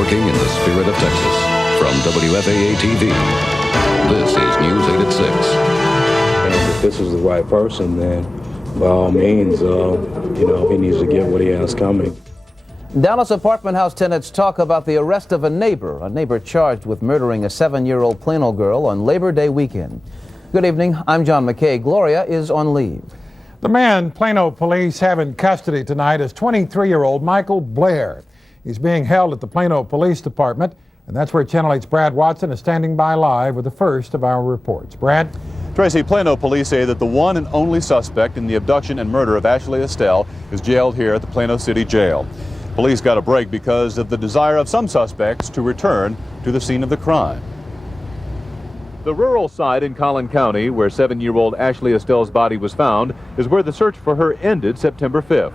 working in the spirit of Texas. From WFAA-TV, this is News 8 at 6. And if this is the right person, then by all means, he needs to get what he has coming. Dallas apartment house tenants talk about the arrest of a neighbor charged with murdering a 7-year-old Plano girl on Labor Day weekend. Good evening, I'm John McKay. Gloria is on leave. The man Plano police have in custody tonight is 23-year-old Michael Blair. He's being held at the Plano Police Department, and that's where Channel 8's Brad Watson is standing by live with the first of our reports. Brad? Tracy, Plano police say that the one and only suspect in the abduction and murder of Ashley Estell is jailed here at the Plano City Jail. Police got a break because of the desire of some suspects to return to the scene of the crime. The rural site in Collin County, where 7-year-old Ashley Estell's body was found, is where the search for her ended September 5th.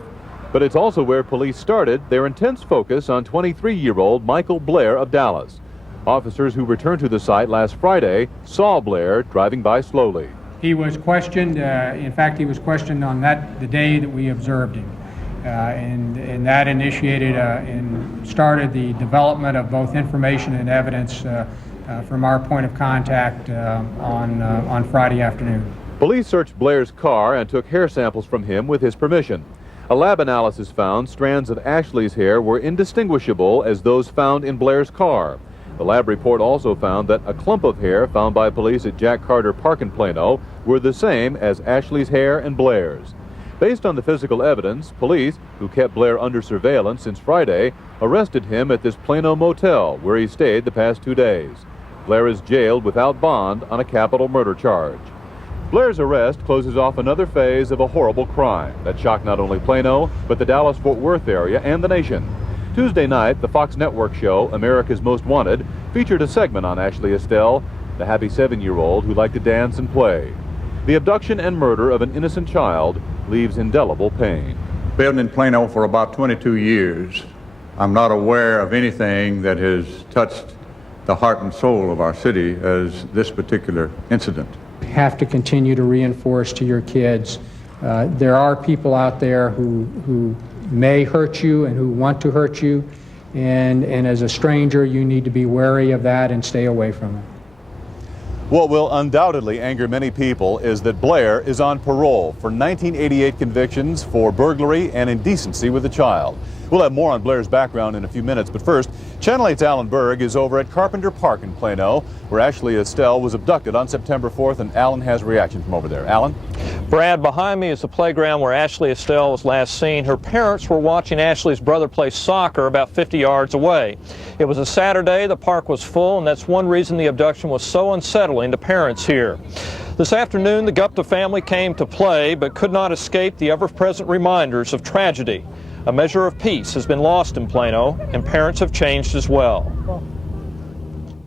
But it's also where police started their intense focus on 23-year-old Michael Blair of Dallas. Officers who returned to the site last Friday saw Blair driving by slowly. He was questioned. In fact, he was questioned on the day that we observed him. And that initiated and started the development of both information and evidence from our point of contact on Friday afternoon. Police searched Blair's car and took hair samples from him with his permission. A lab analysis found strands of Ashley's hair were indistinguishable as those found in Blair's car. The lab report also found that a clump of hair found by police at Jack Carter Park in Plano were the same as Ashley's hair and Blair's. Based on the physical evidence, police, who kept Blair under surveillance since Friday, arrested him at this Plano motel where he stayed the past 2 days. Blair is jailed without bond on a capital murder charge. Blair's arrest closes off another phase of a horrible crime that shocked not only Plano, but the Dallas-Fort Worth area and the nation. Tuesday night, the Fox Network show, America's Most Wanted, featured a segment on Ashley Estell, the happy 7-year-old who liked to dance and play. The abduction and murder of an innocent child leaves indelible pain. Lived in Plano for about 22 years. I'm not aware of anything that has touched the heart and soul of our city as this particular incident. You have to continue to reinforce to your kids there are people out there who may hurt you and who want to hurt you, and as a stranger you need to be wary of that and stay away from it. What will undoubtedly anger many people is that Blair is on parole for 1988 convictions for burglary and indecency with a child. We'll have more on Blair's background in a few minutes, but first, Channel 8's Alan Berg is over at Carpenter Park in Plano, where Ashley Estell was abducted on September 4th, and Alan has a reaction from over there. Alan? Brad, behind me is the playground where Ashley Estell was last seen. Her parents were watching Ashley's brother play soccer about 50 yards away. It was a Saturday, the park was full, and that's one reason the abduction was so unsettling to parents here. This afternoon, the Gupta family came to play, but could not escape the ever-present reminders of tragedy. A measure of peace has been lost in Plano, and parents have changed as well.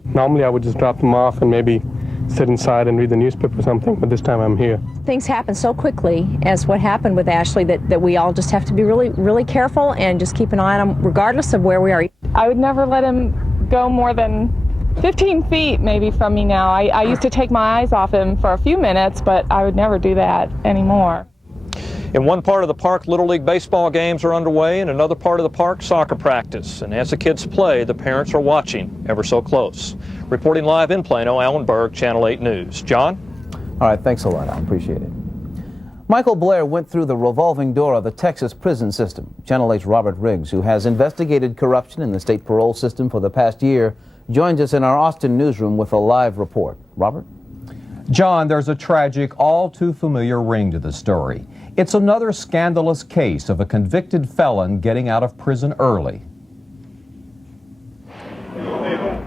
Normally I would just drop them off and maybe sit inside and read the newspaper or something, but this time I'm here. Things happen so quickly, as what happened with Ashley, that we all just have to be really careful and just keep an eye on him regardless of where we are. I would never let him go more than 15 feet maybe from me now. I used to take my eyes off him for a few minutes, but I would never do that anymore. In one part of the park, Little League baseball games are underway. In another part of the park, soccer practice. And as the kids play, the parents are watching ever so close. Reporting live in Plano, Alan Berg, Channel 8 News. John? All right, thanks a lot, Alan. Appreciate it. Michael Blair went through the revolving door of the Texas prison system. Channel 8's Robert Riggs, who has investigated corruption in the state parole system for the past year, joins us in our Austin newsroom with a live report. Robert? John, there's a tragic, all too familiar ring to the story. It's another scandalous case of a convicted felon getting out of prison early.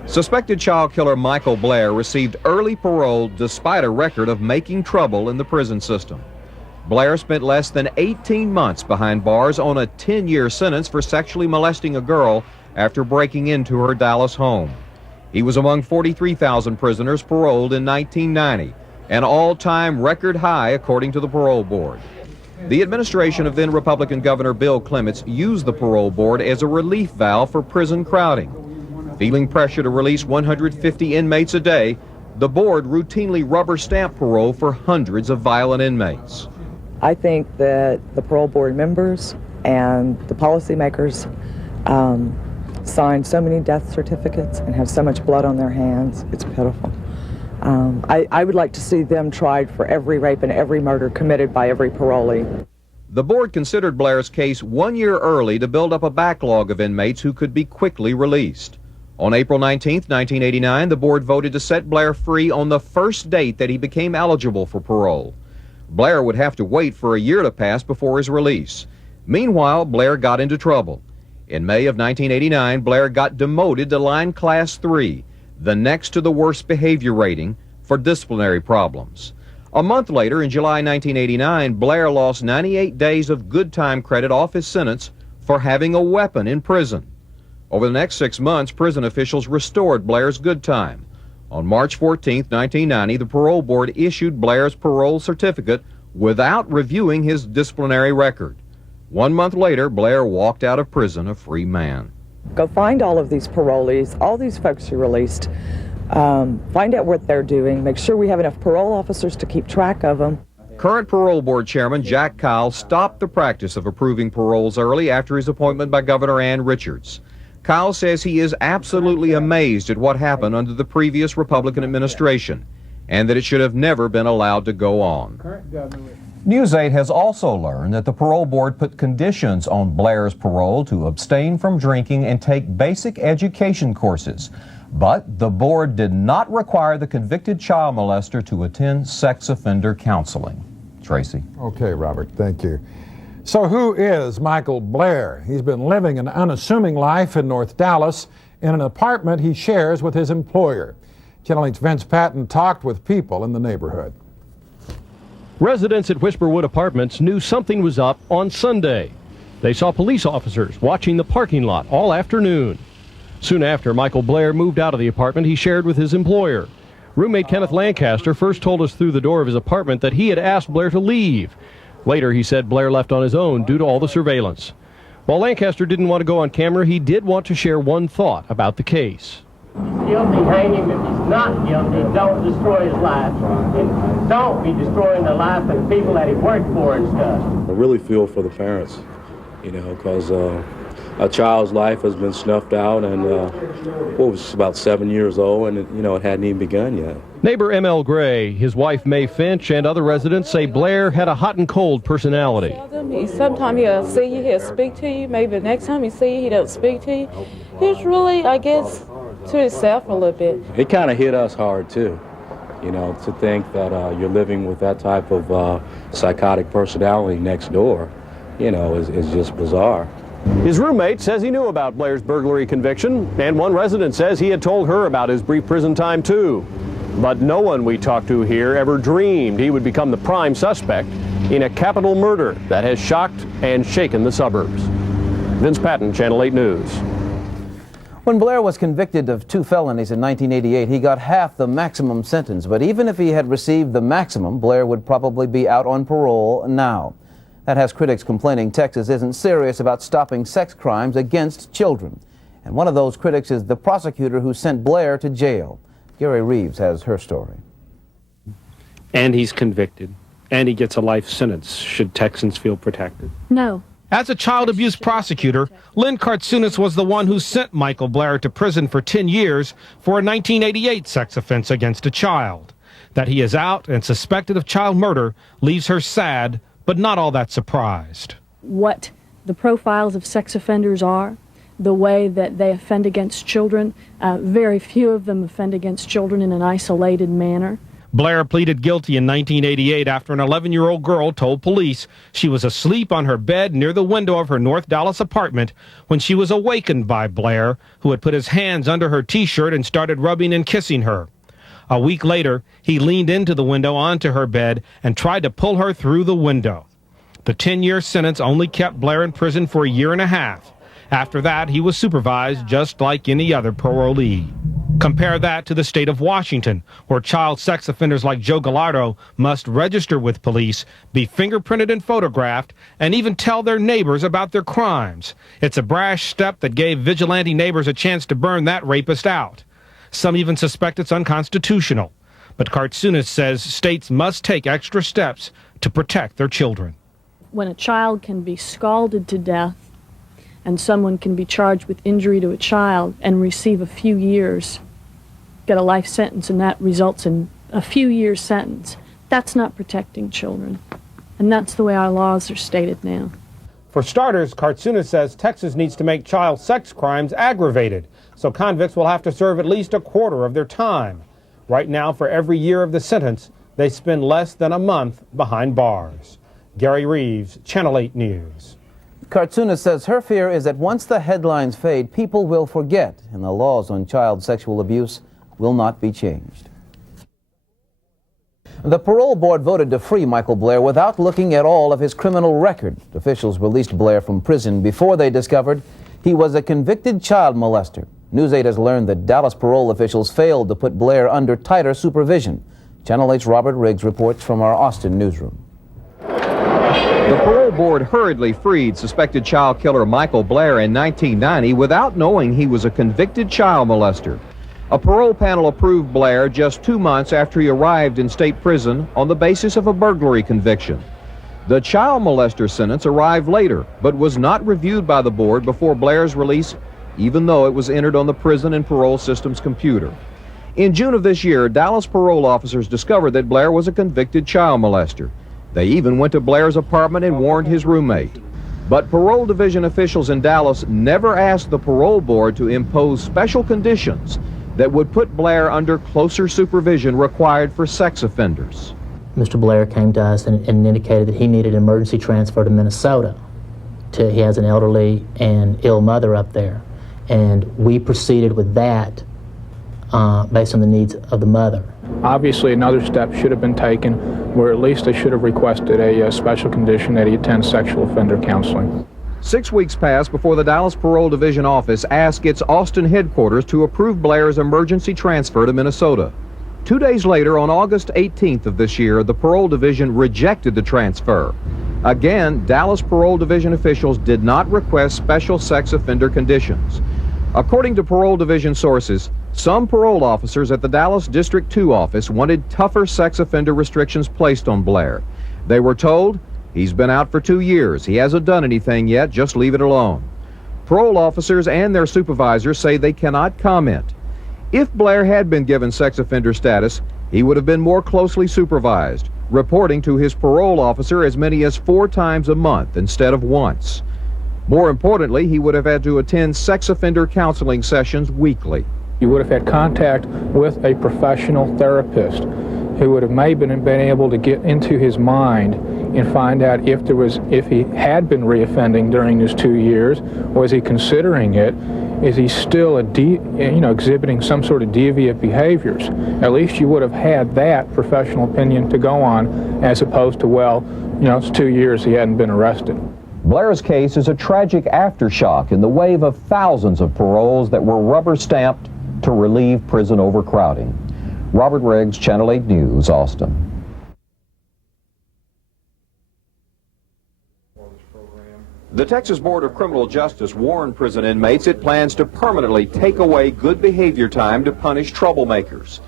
Suspected child killer Michael Blair received early parole despite a record of making trouble in the prison system. Blair spent less than 18 months behind bars on a 10-year sentence for sexually molesting a girl after breaking into her Dallas home. He was among 43,000 prisoners paroled in 1990, an all-time record high according to the parole board. The administration of then Republican Governor Bill Clements used the parole board as a relief valve for prison crowding. Feeling pressure to release 150 inmates a day, the board routinely rubber-stamped parole for hundreds of violent inmates. I think that the parole board members and the policymakers sign so many death certificates and have so much blood on their hands. It's pitiful. I would like to see them tried for every rape and every murder committed by every parolee. The board considered Blair's case 1 year early to build up a backlog of inmates who could be quickly released. On April 19, 1989, the board voted to set Blair free on the first date that he became eligible for parole. Blair would have to wait for a year to pass before his release. Meanwhile, Blair got into trouble. In May of 1989, Blair got demoted to line class 3, the next to the worst behavior rating, for disciplinary problems. A month later, in July 1989, Blair lost 98 days of good time credit off his sentence for having a weapon in prison. Over the next 6 months, prison officials restored Blair's good time. On March 14, 1990, the parole board issued Blair's parole certificate without reviewing his disciplinary record. 1 month later, Blair walked out of prison a free man. Go find all of these parolees, all these folks who released, find out what they're doing, make sure we have enough parole officers to keep track of them. Current parole board chairman Jack Kyle stopped the practice of approving paroles early after his appointment by Governor Ann Richards. Kyle says he is absolutely amazed at what happened under the previous Republican administration and that it should have never been allowed to go on. News 8 has also learned that the parole board put conditions on Blair's parole to abstain from drinking and take basic education courses. But the board did not require the convicted child molester to attend sex offender counseling. Tracy. Okay, Robert, thank you. So who is Michael Blair? He's been living an unassuming life in North Dallas in an apartment he shares with his employer. Channel 8's Vince Patton talked with people in the neighborhood. Residents at Whisperwood Apartments knew something was up on Sunday. They saw police officers watching the parking lot all afternoon. Soon after, Michael Blair moved out of the apartment he shared with his employer. Roommate Kenneth Lancaster first told us through the door of his apartment that he had asked Blair to leave. Later, he said Blair left on his own due to all the surveillance. While Lancaster didn't want to go on camera, he did want to share one thought about the case. Guilty, hang him. If he's not guilty, don't destroy his life. And don't be destroying the life of the people that he worked for and stuff. I really feel for the parents, you know, because a child's life has been snuffed out, and was about 7 years old, and it hadn't even begun yet. Neighbor M.L. Gray, his wife Mae Finch, and other residents say Blair had a hot and cold personality. Sometimes he'll see you, he'll speak to you. Maybe the next time he see you, he doesn't speak to you. He's really, I guess, to himself a little bit. It kind of hit us hard too, to think that you're living with that type of psychotic personality next door, is just bizarre. His roommate says he knew about Blair's burglary conviction, and one resident says he had told her about his brief prison time too. But no one we talked to here ever dreamed he would become the prime suspect in a capital murder that has shocked and shaken the suburbs. Vince Patton, Channel 8 News. When Blair was convicted of 2 felonies in 1988, he got half the maximum sentence. But even if he had received the maximum, Blair would probably be out on parole now. That has critics complaining Texas isn't serious about stopping sex crimes against children. And one of those critics is the prosecutor who sent Blair to jail. Gary Reeves has her story. And he's convicted. And he gets a life sentence. Should Texans feel protected? No. As a child abuse prosecutor, Lynn Kartsounis was the one who sent Michael Blair to prison for 10 years for a 1988 sex offense against a child. That he is out and suspected of child murder leaves her sad, but not all that surprised. What the profiles of sex offenders are, the way that they offend against children, very few of them offend against children in an isolated manner. Blair pleaded guilty in 1988 after an 11-year-old girl told police she was asleep on her bed near the window of her North Dallas apartment when she was awakened by Blair, who had put his hands under her T-shirt and started rubbing and kissing her. A week later, he leaned into the window onto her bed and tried to pull her through the window. The 10-year sentence only kept Blair in prison for a year and a half. After that, he was supervised just like any other parolee. Compare that to the state of Washington, where child sex offenders like Joe Gallardo must register with police, be fingerprinted and photographed, and even tell their neighbors about their crimes. It's a brash step that gave vigilante neighbors a chance to burn that rapist out. Some even suspect it's unconstitutional. But Kartsounis says states must take extra steps to protect their children. When a child can be scalded to death and someone can be charged with injury to a child and receive a few years, get a life sentence, and that results in a few years sentence. That's not protecting children. And that's the way our laws are stated now. For starters, Kartsounis says Texas needs to make child sex crimes aggravated, so convicts will have to serve at least a quarter of their time. Right now, for every year of the sentence, they spend less than a month behind bars. Gary Reeves, Channel 8 News. Kartsounis says her fear is that once the headlines fade, people will forget, and the laws on child sexual abuse will not be changed. The parole board voted to free Michael Blair without looking at all of his criminal record. Officials released Blair from prison before they discovered he was a convicted child molester. News 8 has learned that Dallas parole officials failed to put Blair under tighter supervision. Channel 8's Robert Riggs reports from our Austin newsroom. The parole board hurriedly freed suspected child killer Michael Blair in 1990 without knowing he was a convicted child molester. A parole panel approved Blair just 2 months after he arrived in state prison on the basis of a burglary conviction. The child molester sentence arrived later, but was not reviewed by the board before Blair's release, even though it was entered on the prison and parole system's computer. In June of this year, Dallas parole officers discovered that Blair was a convicted child molester. They even went to Blair's apartment and warned his roommate. But parole division officials in Dallas never asked the parole board to impose special conditions that would put Blair under closer supervision required for sex offenders. Mr. Blair came to us and indicated that he needed an emergency transfer to Minnesota. He has an elderly and ill mother up there. And we proceeded with that based on the needs of the mother. Obviously, another step should have been taken, where at least they should have requested a special condition that he attend sexual offender counseling. 6 weeks passed before the Dallas Parole Division office asked its Austin headquarters to approve Blair's emergency transfer to Minnesota. 2 days later, on August 18th of this year, the Parole Division rejected the transfer. Again, Dallas Parole Division officials did not request special sex offender conditions. According to Parole Division sources, some parole officers at the Dallas District 2 office wanted tougher sex offender restrictions placed on Blair. They were told, "He's been out for 2 years. He hasn't done anything yet. Just leave it alone." Parole officers and their supervisors say they cannot comment. If Blair had been given sex offender status, he would have been more closely supervised, reporting to his parole officer as many as 4 times a month instead of once. More importantly, he would have had to attend sex offender counseling sessions weekly. You would have had contact with a professional therapist who would have maybe been able to get into his mind and find out if he had been reoffending during his 2 years. Was he considering it? Is he still exhibiting some sort of deviant behaviors? At least you would have had that professional opinion to go on, as opposed to, well, it's 2 years he hadn't been arrested. Blair's case is a tragic aftershock in the wave of thousands of paroles that were rubber-stamped to relieve prison overcrowding. Robert Riggs, Channel 8 News, Austin. The Texas Board of Criminal Justice warned prison inmates it plans to permanently take away good behavior time to punish troublemakers.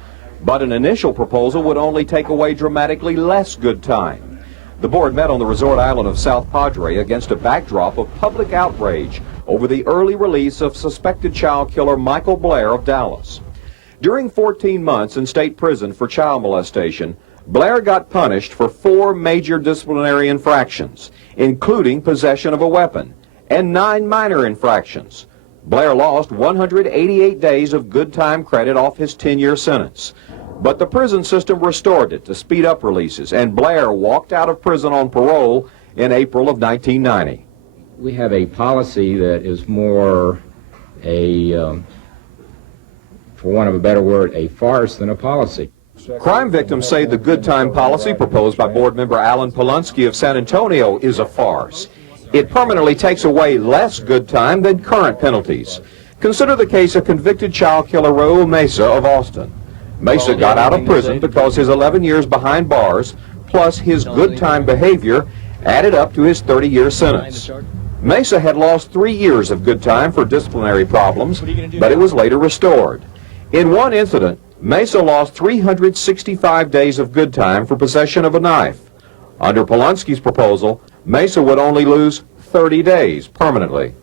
But an initial proposal would only take away dramatically less good time. The board met on the resort island of South Padre against a backdrop of public outrage over the early release of suspected child killer Michael Blair of Dallas. During 14 months in state prison for child molestation, Blair got punished for 4 major disciplinary infractions, including possession of a weapon, and 9 minor infractions. Blair lost 188 days of good time credit off his 10-year sentence. But the prison system restored it to speed up releases, and Blair walked out of prison on parole in April of 1990. We have a policy that is more for want of a better word, a farce than a policy. Crime victims say the good time policy proposed by board member Alan Polunsky of San Antonio is a farce. It permanently takes away less good time than current penalties. Consider the case of convicted child killer Raul Mesa of Austin. Mesa got out of prison because his 11 years behind bars, plus his good time behavior, added up to his 30-year sentence. Mesa had lost 3 years of good time for disciplinary problems, but it was later restored. In one incident, Mesa lost 365 days of good time for possession of a knife. Under Polunsky's proposal, Mesa would only lose 30 days permanently.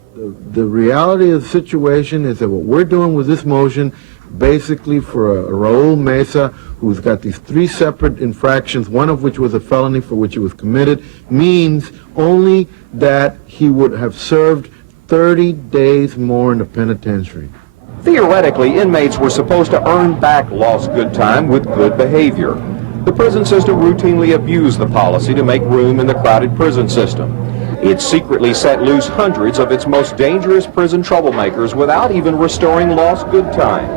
The reality of the situation is that what we're doing with this motion, basically for Raul Mesa, who's got these 3 separate infractions, one of which was a felony for which he was committed, means only that he would have served 30 days more in the penitentiary. Theoretically, inmates were supposed to earn back lost good time with good behavior. The prison system routinely abused the policy to make room in the crowded prison system. It secretly set loose hundreds of its most dangerous prison troublemakers without even restoring lost good time.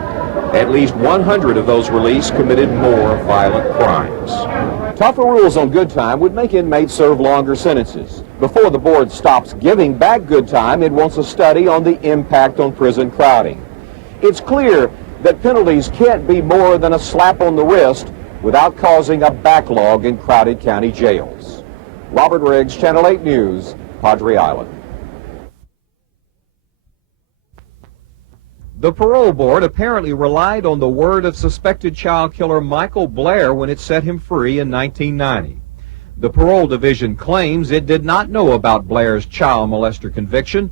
At least 100 of those released committed more violent crimes. Tougher rules on good time would make inmates serve longer sentences. Before the board stops giving back good time, it wants a study on the impact on prison crowding. It's clear that penalties can't be more than a slap on the wrist without causing a backlog in crowded county jails. Robert Riggs, Channel 8 News, Padre Island. The parole board apparently relied on the word of suspected child killer Michael Blair when it set him free in 1990. The parole division claims it did not know about Blair's child molester conviction.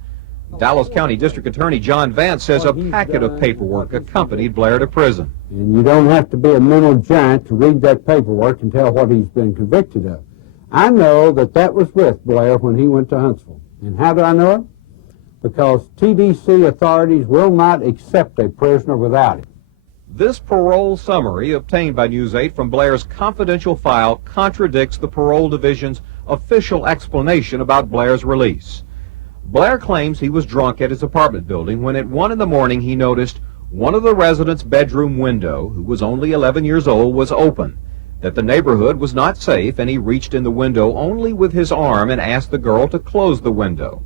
Dallas County District Attorney John Vance says a packet of paperwork accompanied Blair to prison. And you don't have to be a mental giant to read that paperwork and tell what he's been convicted of. I know that that was with Blair when he went to Huntsville. And how do I know it? Because TDC authorities will not accept a prisoner without it. This parole summary obtained by News 8 from Blair's confidential file contradicts the parole division's official explanation about Blair's release. Blair claims he was drunk at his apartment building when at 1 in the morning he noticed one of the residents' bedroom window, who was only 11 years old, was open, that the neighborhood was not safe, and he reached in the window only with his arm and asked the girl to close the window.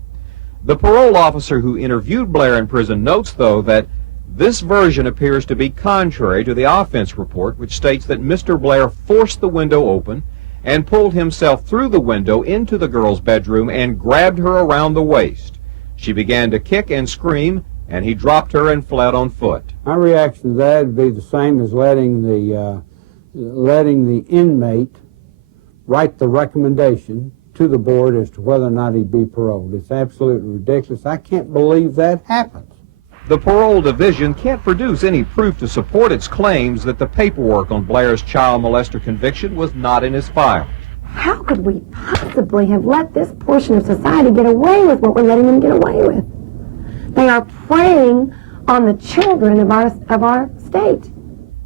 The parole officer who interviewed Blair in prison notes, though, that this version appears to be contrary to the offense report, which states that Mr. Blair forced the window open and pulled himself through the window into the girl's bedroom and grabbed her around the waist. She began to kick and scream, and he dropped her and fled on foot. My reaction to that would be the same as letting the inmate write the recommendation to the board as to whether or not he'd be paroled. It's absolutely ridiculous. I can't believe that happened. The parole division can't produce any proof to support its claims that the paperwork on Blair's child molester conviction was not in his file. How could we possibly have let this portion of society get away with what we're letting them get away with? They are preying on the children of our state.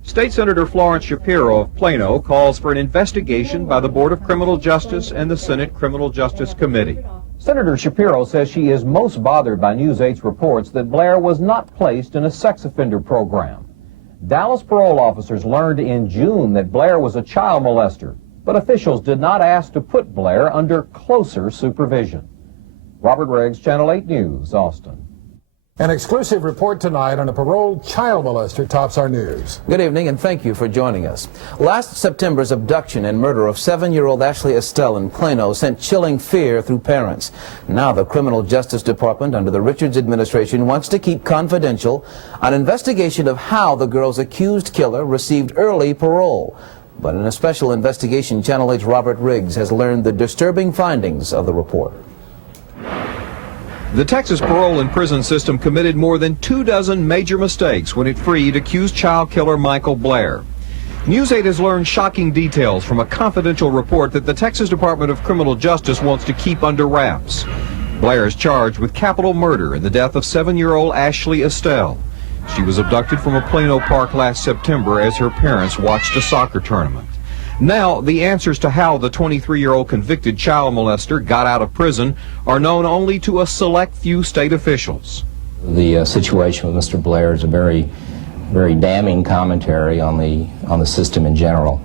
State Senator Florence Shapiro of Plano calls for an investigation by the Board of Criminal Justice and the Senate Criminal Justice Committee. Senator Shapiro says she is most bothered by News 8's reports that Blair was not placed in a sex offender program. Dallas parole officers learned in June that Blair was a child molester, but officials did not ask to put Blair under closer supervision. Robert Riggs, Channel 8 News, Austin. An exclusive report tonight on a paroled child molester tops our news. Good evening, and thank you for joining us. Last September's abduction and murder of 7-year-old Ashley Estell in Plano sent chilling fear through parents. Now the Criminal Justice Department under the Richards administration wants to keep confidential an investigation of how the girl's accused killer received early parole. But in a special investigation, Channel 8's Robert Riggs has learned the disturbing findings of the report. The Texas parole and prison system committed more than 24 major mistakes when it freed accused child killer Michael Blair. News 8 has learned shocking details from a confidential report that the Texas Department of Criminal Justice wants to keep under wraps. Blair is charged with capital murder in the death of 7-year-old Ashley Estell. She was abducted from a Plano park last September as her parents watched a soccer tournament. Now, the answers to how the 23-year-old convicted child molester got out of prison are known only to a select few state officials. The situation with Mr. Blair is a very damning commentary on the system in general.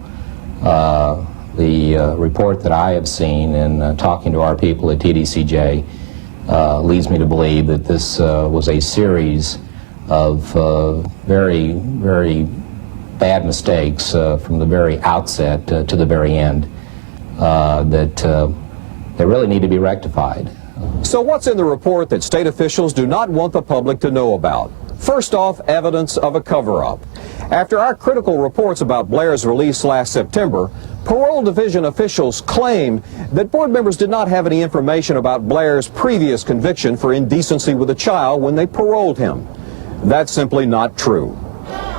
The report that I have seen in talking to our people at TDCJ leads me to believe that this was a series of very bad mistakes from the very outset to the very end that they really need to be rectified. So what's in the report that state officials do not want the public to know about? First off, evidence of a cover-up. After our critical reports about Blair's release last September, parole division officials claimed that board members did not have any information about Blair's previous conviction for indecency with a child when they paroled him. That's simply not true.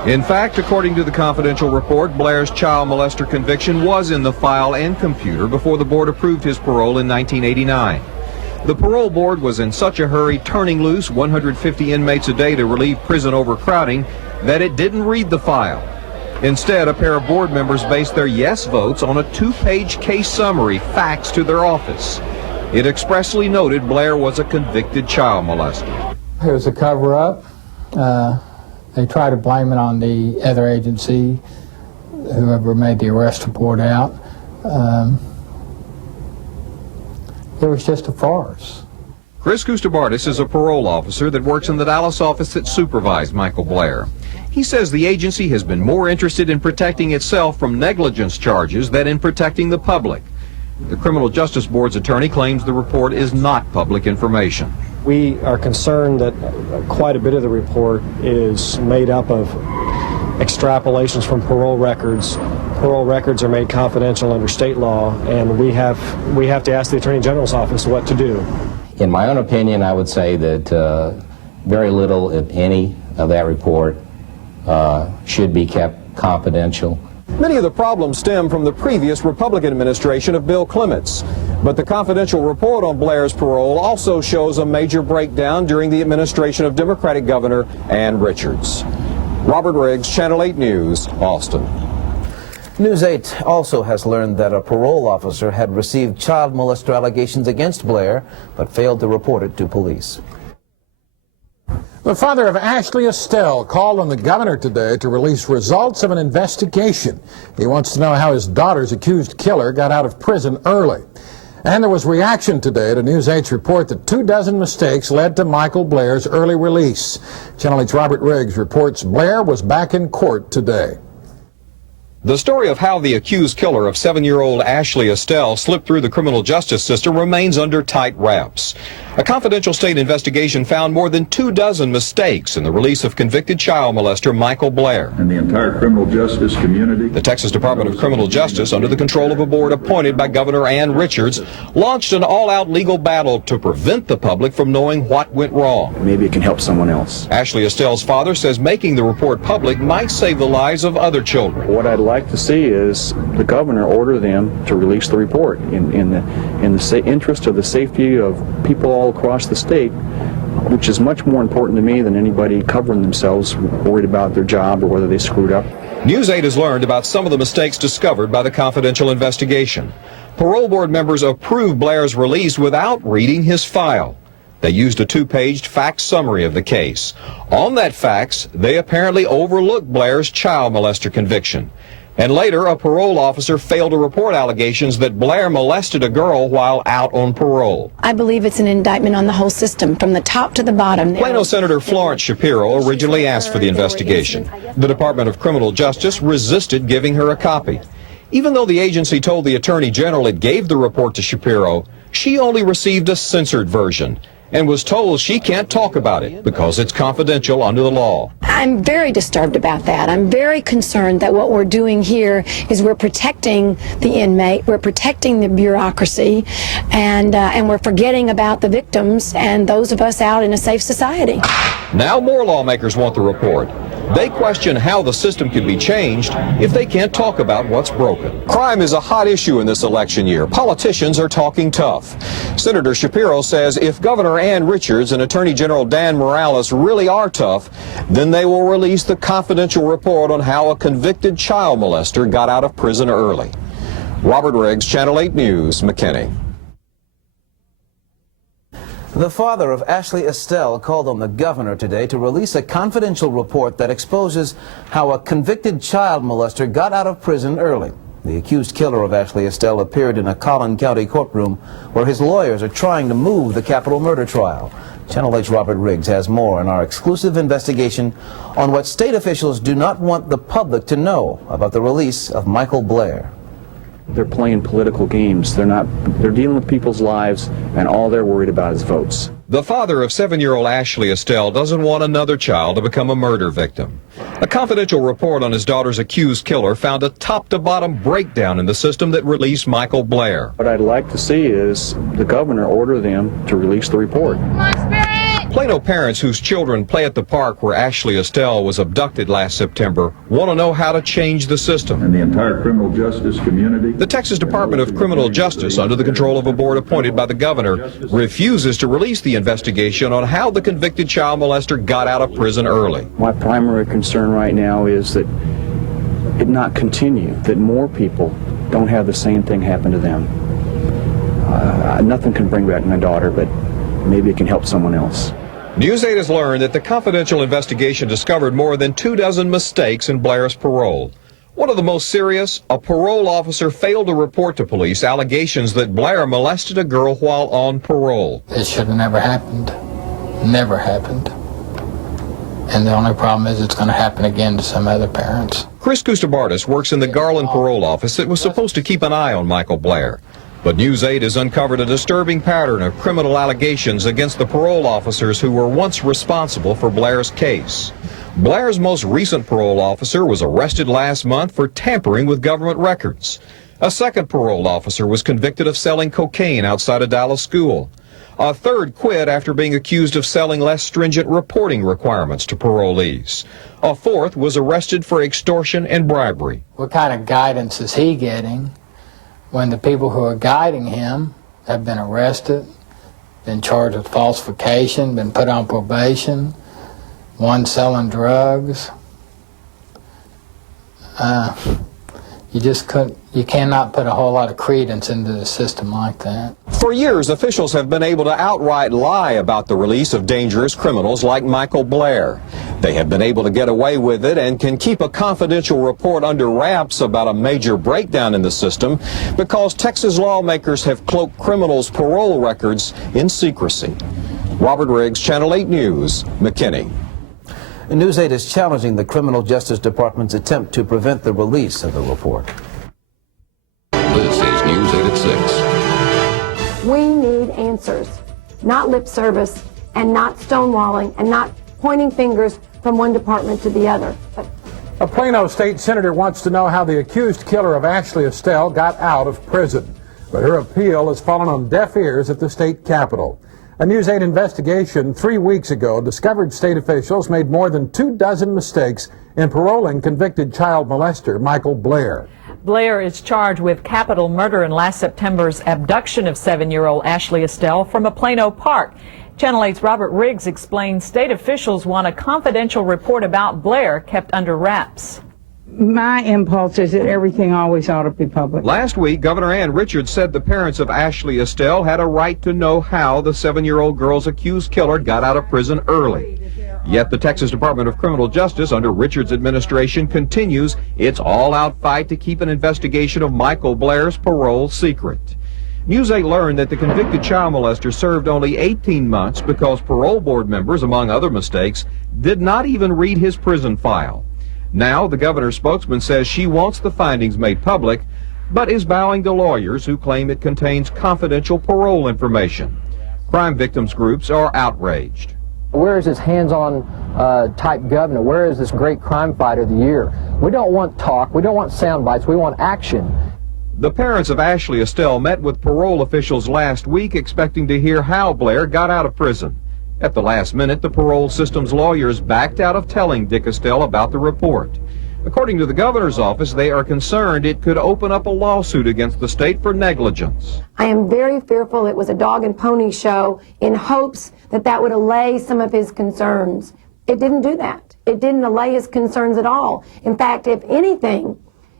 In fact, according to the confidential report, Blair's child molester conviction was in the file and computer before the board approved his parole in 1989. The parole board was in such a hurry turning loose 150 inmates a day to relieve prison overcrowding that it didn't read the file. Instead, a pair of board members based their yes votes on a 2-page case summary faxed to their office. It expressly noted Blair was a convicted child molester. It was a cover-up. They tried to blame it on the other agency, whoever made the arrest report out. It was just a farce. Chris Kustabardis is a parole officer that works in the Dallas office that supervised Michael Blair. He says the agency has been more interested in protecting itself from negligence charges than in protecting the public. The Criminal Justice Board's attorney claims the report is not public information. We are concerned that quite a bit of the report is made up of extrapolations from parole records. Parole records are made confidential under state law, and we have to ask the Attorney General's office what to do. In my own opinion, I would say that very little, if any, of that report should be kept confidential. Many of the problems stem from the previous Republican administration of Bill Clements. But the confidential report on Blair's parole also shows a major breakdown during the administration of Democratic Governor Ann Richards. Robert Riggs, Channel 8 News, Austin. News 8 also has learned that a parole officer had received child molester allegations against Blair, but failed to report it to police. The father of Ashley Estell called on the governor today to release results of an investigation. He wants to know how his daughter's accused killer got out of prison early. And there was reaction today to News 8's report that 24 mistakes led to Michael Blair's early release. Channel 8's Robert Riggs reports Blair was back in court today. The story of how the accused killer of 7-year-old Ashley Estell slipped through the criminal justice system remains under tight wraps. A confidential state investigation found more than 24 mistakes in the release of convicted child molester Michael Blair. And the entire criminal justice community. The Texas Department of Criminal Justice, under the control of a board appointed by Governor Ann Richards, launched an all-out legal battle to prevent the public from knowing what went wrong. Maybe it can help someone else. Ashley Estell's father says making the report public might save the lives of other children. What I'd like to see is the governor order them to release the report in the interest of the safety of people all across the state, which is much more important to me than anybody covering themselves, worried about their job or whether they screwed up. News 8 has learned about some of the mistakes discovered by the confidential investigation. Parole board members approved Blair's release without reading his file. They used a 2-page fax summary of the case. On that fax, they apparently overlooked Blair's child molester conviction. And later, a parole officer failed to report allegations that Blair molested a girl while out on parole. I believe it's an indictment on the whole system, from the top to the bottom. Plano Senator Florence Shapiro originally asked for the investigation. The Department of Criminal Justice resisted giving her a copy. Even though the agency told the Attorney General it gave the report to Shapiro, she only received a censored version and was told she can't talk about it because it's confidential under the law. I'm very disturbed about that. I'm very concerned that what we're doing here is we're protecting the inmate, we're protecting the bureaucracy, and we're forgetting about the victims and those of us out in a safe society. Now more lawmakers want the report. They question how the system can be changed if they can't talk about what's broken. Crime is a hot issue in this election year. Politicians are talking tough. Senator Shapiro says if Governor Ann Richards and Attorney General Dan Morales really are tough, then they will release the confidential report on how a convicted child molester got out of prison early. Robert Riggs, Channel 8 News, McKinney. The father of Ashley Estell called on the governor today to release a confidential report that exposes how a convicted child molester got out of prison early. The accused killer of Ashley Estell appeared in a Collin County courtroom where his lawyers are trying to move the capital murder trial. Channel 8's Robert Riggs has more in our exclusive investigation on what state officials do not want the public to know about the release of Michael Blair. They're playing political games. They're dealing with people's lives, and all they're worried about is votes. The father of 7-year-old Ashley Estell doesn't want another child to become a murder victim. A confidential report on his daughter's accused killer found a top-to-bottom breakdown in the system that released Michael Blair. What I'd like to see is the governor order them to release the report. Plano parents whose children play at the park where Ashley Estell was abducted last September want to know how to change the system. And the entire criminal justice community. The Texas Department of Criminal Justice, under the control of a board appointed by the governor, refuses to release the investigation on how the convicted child molester got out of prison early. My primary concern right now is that it not continue, that more people don't have the same thing happen to them. Nothing can bring back my daughter, but maybe it can help someone else. News 8 has learned that the confidential investigation discovered more than 24 mistakes in Blair's parole. One of the most serious, a parole officer failed to report to police allegations that Blair molested a girl while on parole. It should have never happened. Never happened. And the only problem is it's going to happen again to some other parents. Chris Kustabardis works in the Garland parole office that was supposed to keep an eye on Michael Blair. But News 8 has uncovered a disturbing pattern of criminal allegations against the parole officers who were once responsible for Blair's case. Blair's most recent parole officer was arrested last month for tampering with government records. A second parole officer was convicted of selling cocaine outside a Dallas school. A third quit after being accused of selling less stringent reporting requirements to parolees. A fourth was arrested for extortion and bribery. What kind of guidance is he getting when the people who are guiding him have been arrested, been charged with falsification, been put on probation, one selling drugs? You cannot put a whole lot of credence into the system like that. For years, officials have been able to outright lie about the release of dangerous criminals like Michael Blair. They have been able to get away with it and can keep a confidential report under wraps about a major breakdown in the system because Texas lawmakers have cloaked criminals' parole records in secrecy. Robert Riggs, Channel 8 News, McKinney. News 8 is challenging the Criminal Justice Department's attempt to prevent the release of the report. This is News 8 at 6. We need answers, not lip service, and not stonewalling, and not pointing fingers from one department to the other. A Plano state senator wants to know how the accused killer of Ashley Estell got out of prison. But her appeal has fallen on deaf ears at the state capitol. A News 8 investigation 3 weeks ago discovered state officials made more than 24 mistakes in paroling convicted child molester Michael Blair. Blair is charged with capital murder in last September's abduction of 7-year-old Ashley Estell from a Plano park. Channel 8's Robert Riggs explains state officials want a confidential report about Blair kept under wraps. My impulse is that everything always ought to be public. Last week, Governor Ann Richards said the parents of Ashley Estell had a right to know how the 7-year-old girl's accused killer got out of prison early. Yet the Texas Department of Criminal Justice under Richards' administration continues its all-out fight to keep an investigation of Michael Blair's parole secret. News 8 learned that the convicted child molester served only 18 months because parole board members, among other mistakes, did not even read his prison file. Now, the governor's spokesman says she wants the findings made public, but is bowing to lawyers who claim it contains confidential parole information. Crime victims groups are outraged. Where is this hands-on type governor? Where is this great crime fighter of the year? We don't want talk. We don't want sound bites. We want action. The parents of Ashley Estell met with parole officials last week expecting to hear how Blair got out of prison. At the last minute, the parole system's lawyers backed out of telling Dick Estell about the report. According to the governor's office, they are concerned it could open up a lawsuit against the state for negligence. I am very fearful it was a dog and pony show in hopes that that would allay some of his concerns. It didn't do that. It didn't allay his concerns at all. In fact, if anything,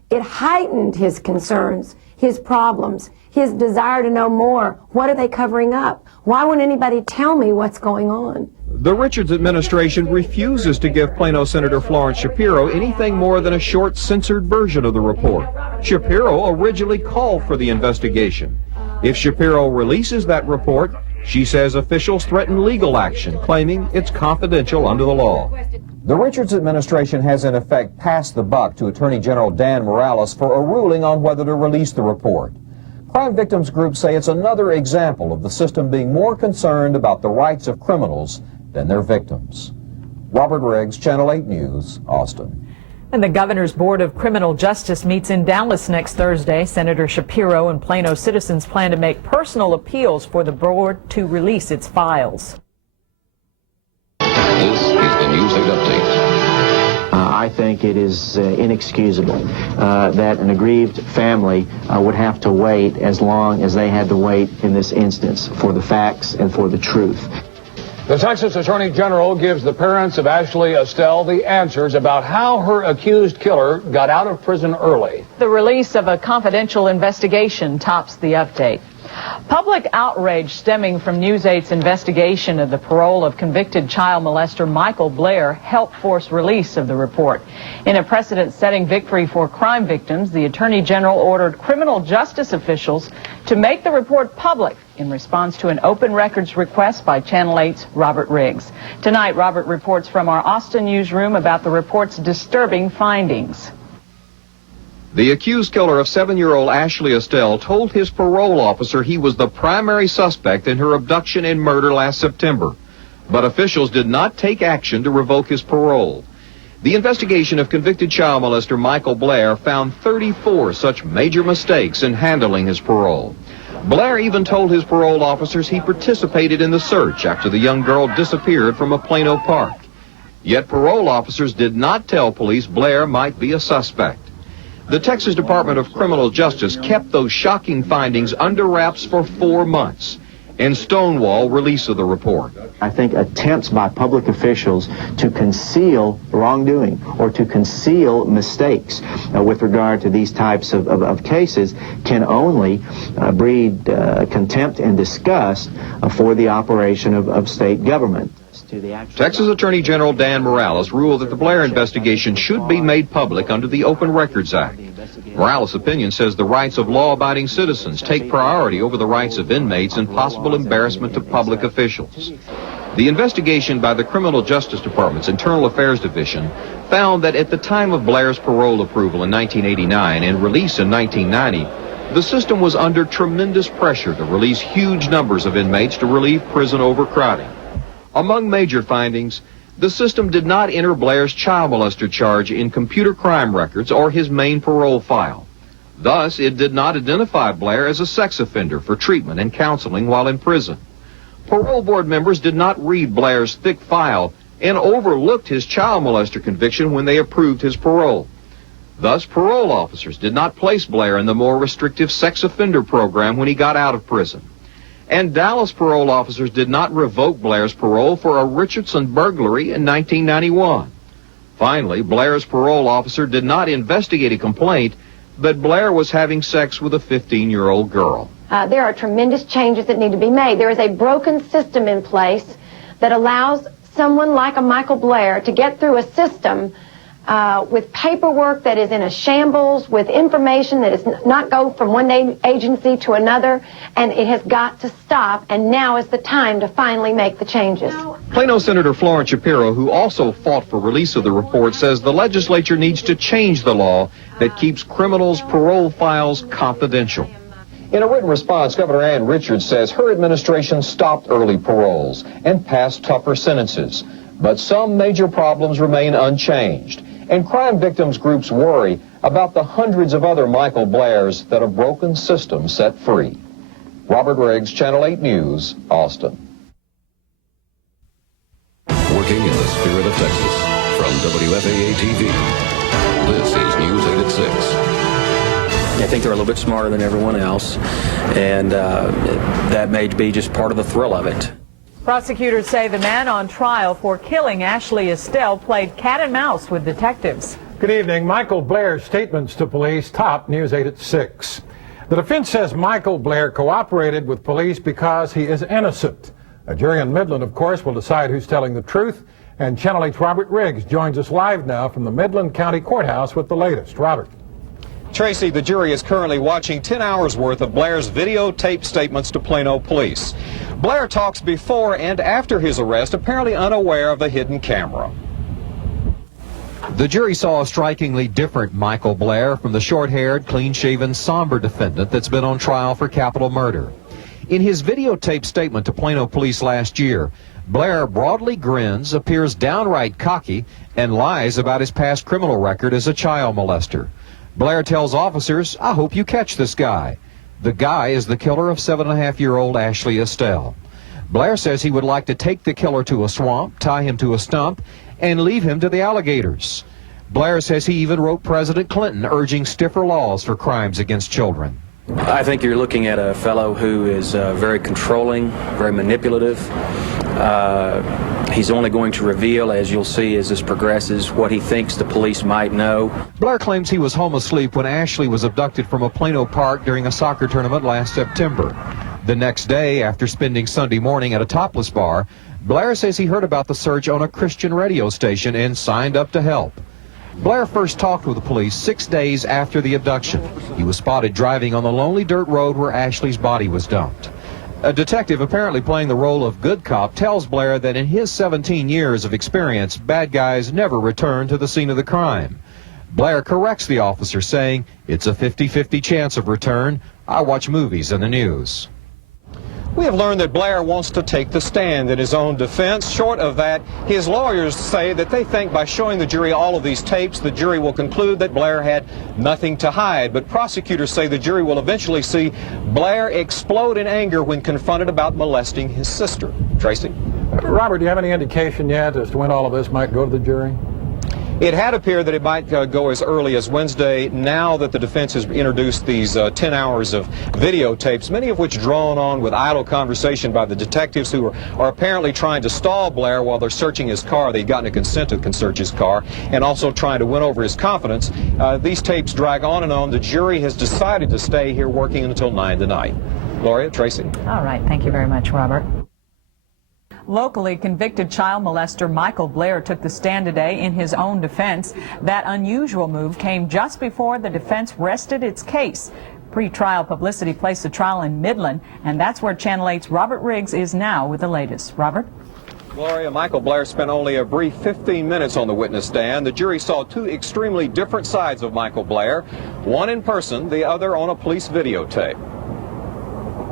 it heightened his concerns, his problems, his desire to know more. What are they covering up? Why won't anybody tell me what's going on? The Richards administration refuses to give Plano Senator Florence Shapiro anything more than a short, censored version of the report. Shapiro originally called for the investigation. If Shapiro releases that report, she says officials threaten legal action, claiming it's confidential under the law. The Richards administration has in effect passed the buck to Attorney General Dan Morales for a ruling on whether to release the report. Crime victims groups say it's another example of the system being more concerned about the rights of criminals than their victims. Robert Riggs, Channel 8 News, Austin. And the Governor's Board of Criminal Justice meets in Dallas next Thursday. Senator Shapiro and Plano citizens plan to make personal appeals for the board to release its files. This is the News 8 Update. I think it is inexcusable that an aggrieved family would have to wait as long as they had to wait in this instance for the facts and for the truth. The Texas Attorney General gives the parents of Ashley Estell the answers about how her accused killer got out of prison early. The release of a confidential investigation tops the update. Public outrage stemming from News 8's investigation of the parole of convicted child molester Michael Blair helped force release of the report. In a precedent-setting victory for crime victims, the Attorney General ordered criminal justice officials to make the report public in response to an open records request by Channel 8's Robert Riggs. Tonight, Robert reports from our Austin newsroom about the report's disturbing findings. The accused killer of 7-year-old Ashley Estell told his parole officer he was the primary suspect in her abduction and murder last September. But officials did not take action to revoke his parole. The investigation of convicted child molester Michael Blair found 34 such major mistakes in handling his parole. Blair even told his parole officers he participated in the search after the young girl disappeared from a Plano park. Yet parole officers did not tell police Blair might be a suspect. The Texas Department of Criminal Justice kept those shocking findings under wraps for 4 months and stonewalled release of the report. I think attempts by public officials to conceal wrongdoing or to conceal mistakes with regard to these types of cases can only breed contempt and disgust for the operation of state government. Texas Attorney General Dan Morales ruled that the Blair investigation should be made public under the Open Records Act. Morales' opinion says the rights of law-abiding citizens take priority over the rights of inmates and possible embarrassment to public officials. The investigation by the Criminal Justice Department's Internal Affairs Division found that at the time of Blair's parole approval in 1989 and release in 1990, the system was under tremendous pressure to release huge numbers of inmates to relieve prison overcrowding. Among major findings, the system did not enter Blair's child molester charge in computer crime records or his main parole file. Thus, it did not identify Blair as a sex offender for treatment and counseling while in prison. Parole board members did not read Blair's thick file and overlooked his child molester conviction when they approved his parole. Thus, parole officers did not place Blair in the more restrictive sex offender program when he got out of prison. And Dallas parole officers did not revoke Blair's parole for a Richardson burglary in 1991. Finally, Blair's parole officer did not investigate a complaint that Blair was having sex with a 15-year-old girl. There are tremendous changes that need to be made. There is a broken system in place that allows someone like a Michael Blair to get through a system with paperwork that is in a shambles, with information that is not go from one agency to another, and it has got to stop, and now is the time to finally make the changes. Plano Senator Florence Shapiro, who also fought for release of the report, says the legislature needs to change the law that keeps criminals' parole files confidential. In a written response, Governor Ann Richards says her administration stopped early paroles and passed tougher sentences. But some major problems remain unchanged, and crime victims groups worry about the hundreds of other Michael Blairs that a broken system set free. Robert Riggs, Channel 8 News, Austin. Working in the spirit of Texas, from WFAA-TV, this is News 8 at 6. I think they're a little bit smarter than everyone else, and that may be just part of the thrill of it. Prosecutors say the man on trial for killing Ashley Estell played cat and mouse with detectives. Good evening. Michael Blair's statements to police top News 8 at 6. The defense says Michael Blair cooperated with police because he is innocent. A jury in Midland, of course, will decide who's telling the truth. And Channel 8's Robert Riggs joins us live now from the Midland County Courthouse with the latest. Robert. Tracy, the jury is currently watching 10 hours worth of Blair's videotaped statements to Plano police. Blair talks before and after his arrest, apparently unaware of the hidden camera. The jury saw a strikingly different Michael Blair from the short-haired, clean-shaven, somber defendant that's been on trial for capital murder. In his videotaped statement to Plano police last year, Blair broadly grins, appears downright cocky, and lies about his past criminal record as a child molester. Blair tells officers, "I hope you catch this guy." The guy is the killer of 7.5-year-old Ashley Estell. Blair says he would like to take the killer to a swamp, tie him to a stump, and leave him to the alligators. Blair says he even wrote President Clinton urging stiffer laws for crimes against children. I think you're looking at a fellow who is very controlling, very manipulative. He's only going to reveal, as you'll see as this progresses, what he thinks the police might know. Blair claims he was home asleep when Ashley was abducted from a Plano park during a soccer tournament last September. The next day, after spending Sunday morning at a topless bar, Blair says he heard about the search on a Christian radio station and signed up to help. Blair first talked with the police 6 days after the abduction. He was spotted driving on the lonely dirt road where Ashley's body was dumped. A detective apparently playing the role of good cop tells Blair that in his 17 years of experience, bad guys never return to the scene of the crime. Blair corrects the officer, saying, "It's a 50-50 chance of return. I watch movies and the news." We have learned that Blair wants to take the stand in his own defense. Short of that, his lawyers say that they think by showing the jury all of these tapes, the jury will conclude that Blair had nothing to hide. But prosecutors say the jury will eventually see Blair explode in anger when confronted about molesting his sister. Tracy? Robert, do you have any indication yet as to when all of this might go to the jury? It had appeared that it might go as early as Wednesday. Now that the defense has introduced these 10 hours of videotapes, many of which drawn on with idle conversation by the detectives who are apparently trying to stall Blair while they're searching his car. They'd gotten a consent to search his car, and also trying to win over his confidence. These tapes drag on and on. The jury has decided to stay here working until 9 tonight. Gloria, Tracy. All right. Thank you very much, Robert. Locally, convicted child molester Michael Blair took the stand today in his own defense. That unusual move came just before the defense rested its case. Pre-trial publicity placed the trial in Midland, and that's where Channel 8's Robert Riggs is now with the latest. Robert? Gloria, Michael Blair spent only a brief 15 minutes on the witness stand. The jury saw two extremely different sides of Michael Blair, one in person, the other on a police videotape.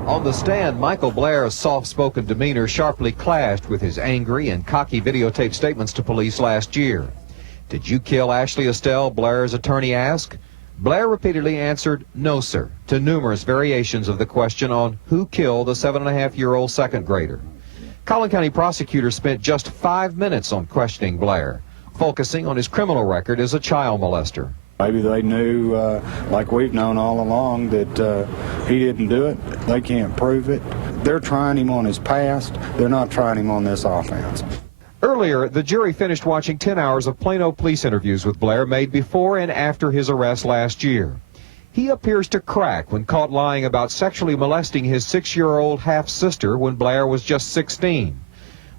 On the stand, Michael Blair's soft-spoken demeanor sharply clashed with his angry and cocky videotape statements to police last year. "Did you kill Ashley Estell?" Blair's attorney asked. Blair repeatedly answered, "No, sir," to numerous variations of the question on who killed the 7.5-year-old second grader. Collin County prosecutors spent just 5 minutes on questioning Blair, focusing on his criminal record as a child molester. Maybe they knew, like we've known all along, that he didn't do it. They can't prove it. They're trying him on his past. They're not trying him on this offense. Earlier, the jury finished watching 10 hours of Plano police interviews with Blair made before and after his arrest last year. He appears to crack when caught lying about sexually molesting his 6-year-old half-sister when Blair was just 16.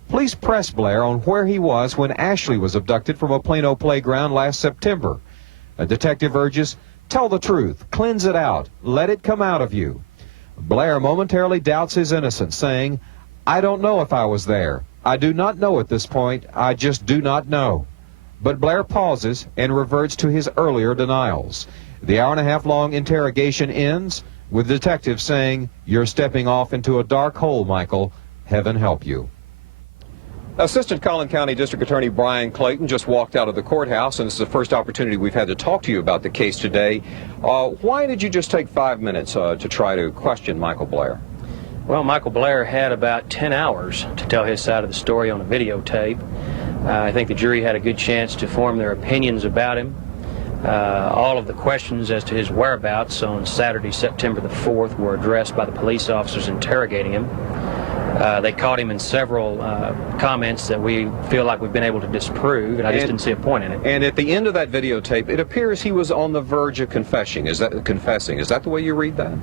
Police pressed Blair on where he was when Ashley was abducted from a Plano playground last September. A detective urges, "Tell the truth, cleanse it out, let it come out of you." Blair momentarily doubts his innocence, saying, "I don't know if I was there. I do not know at this point. I just do not know." But Blair pauses and reverts to his earlier denials. The hour-and-a-half-long interrogation ends with detectives saying, "You're stepping off into a dark hole, Michael. Heaven help you." Assistant Collin County District Attorney Brian Clayton just walked out of the courthouse, and this is the first opportunity we've had to talk to you about the case today. Why did you just take 5 minutes to try to question Michael Blair? Well, Michael Blair had about 10 hours to tell his side of the story on a videotape. I think the jury had a good chance to form their opinions about him. All of the questions as to his whereabouts on Saturday, September the 4th, were addressed by the police officers interrogating him. They caught him in several comments that we feel like we've been able to disprove, and I just didn't see a point in it. And at the end of that videotape, it appears he was on the verge of confessing. Is that the way you read that?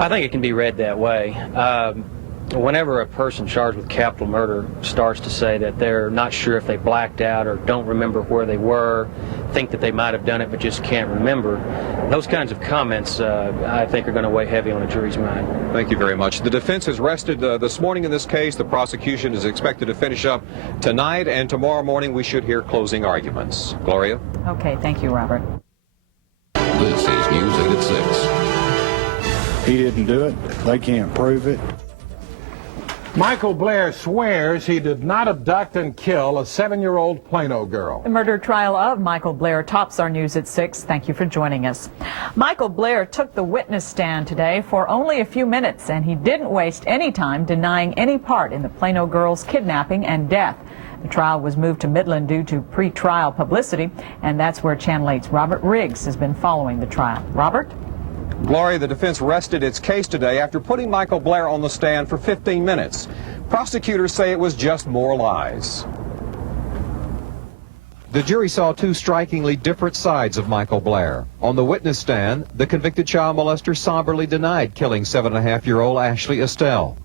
I think it can be read that way. Whenever a person charged with capital murder starts to say that they're not sure if they blacked out or don't remember where they were, think that they might have done it but just can't remember, those kinds of comments I think are going to weigh heavy on a jury's mind. Thank you very much. The defense has rested this morning in this case. The prosecution is expected to finish up tonight, and tomorrow morning we should hear closing arguments. Gloria? Okay, thank you, Robert. This is News 8 at 6. He didn't do it. They can't prove it. Michael Blair swears he did not abduct and kill a 7-year-old Plano girl. The murder trial of Michael Blair tops our News at 6. Thank you for joining us. Michael Blair took the witness stand today for only a few minutes, and he didn't waste any time denying any part in the Plano girl's kidnapping and death. The trial was moved to Midland due to pre-trial publicity, and that's where Channel 8's Robert Riggs has been following the trial. Robert? Gloria, the defense rested its case today after putting Michael Blair on the stand for 15 minutes. Prosecutors say it was just more lies. The jury saw two strikingly different sides of Michael Blair. On the witness stand, the convicted child molester somberly denied killing 7.5-year-old Ashley Estell.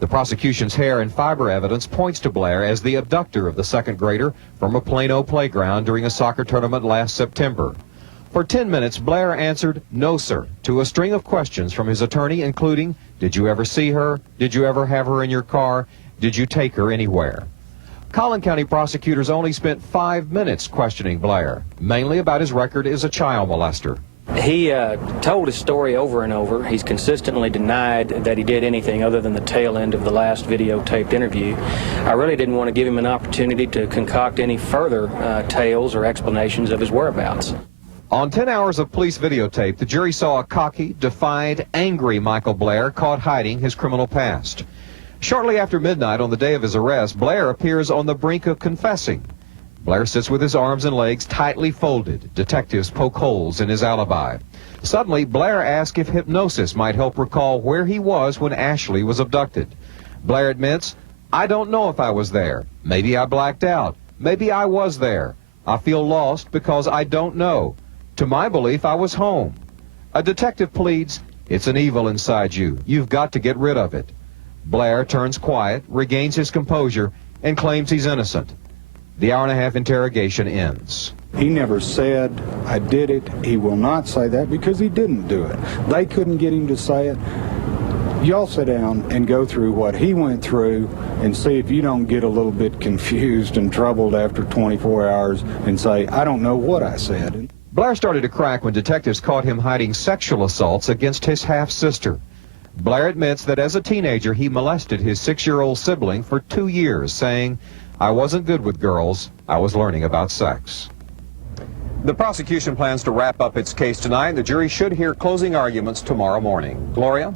The prosecution's hair and fiber evidence points to Blair as the abductor of the second grader from a Plano playground during a soccer tournament last September. For 10 minutes, Blair answered, "No, sir," to a string of questions from his attorney, including, "Did you ever see her? Did you ever have her in your car? Did you take her anywhere?" Collin County prosecutors only spent 5 minutes questioning Blair, mainly about his record as a child molester. He told his story over and over. He's consistently denied that he did anything other than the tail end of the last videotaped interview. I really didn't want to give him an opportunity to concoct any further tales or explanations of his whereabouts. On 10 hours of police videotape, the jury saw a cocky, defiant, angry Michael Blair caught hiding his criminal past. Shortly after midnight on the day of his arrest, Blair appears on the brink of confessing. Blair sits with his arms and legs tightly folded. Detectives poke holes in his alibi. Suddenly, Blair asks if hypnosis might help recall where he was when Ashley was abducted. Blair admits, "I don't know if I was there. Maybe I blacked out. Maybe I was there. I feel lost because I don't know. To my belief, I was home." A detective pleads, "It's an evil inside you. You've got to get rid of it." Blair turns quiet, regains his composure, and claims he's innocent. The hour-and-a-half interrogation ends. He never said, "I did it." He will not say that because he didn't do it. They couldn't get him to say it. Y'all sit down and go through what he went through and see if you don't get a little bit confused and troubled after 24 hours and say, "I don't know what I said." Blair started to crack when detectives caught him hiding sexual assaults against his half-sister. Blair admits that as a teenager he molested his 6-year-old sibling for 2 years, saying, "I wasn't good with girls. I was learning about sex." The prosecution plans to wrap up its case tonight. The jury should hear closing arguments tomorrow morning. Gloria?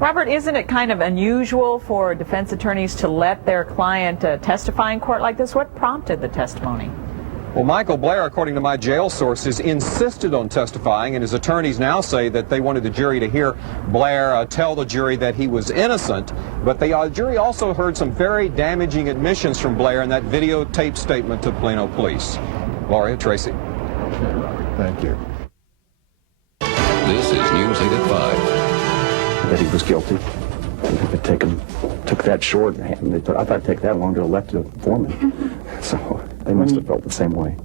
Robert, isn't it kind of unusual for defense attorneys to let their client testify in court like this? What prompted the testimony? Well, Michael Blair, according to my jail sources, insisted on testifying, and his attorneys now say that they wanted the jury to hear Blair tell the jury that he was innocent. But the jury also heard some very damaging admissions from Blair in that videotape statement to Plano police. Gloria, Tracy. Thank you. This is News 8 at 5. That he was guilty. If it took that short, I thought it'd take that long to elect a foreman. So they must have felt the same way.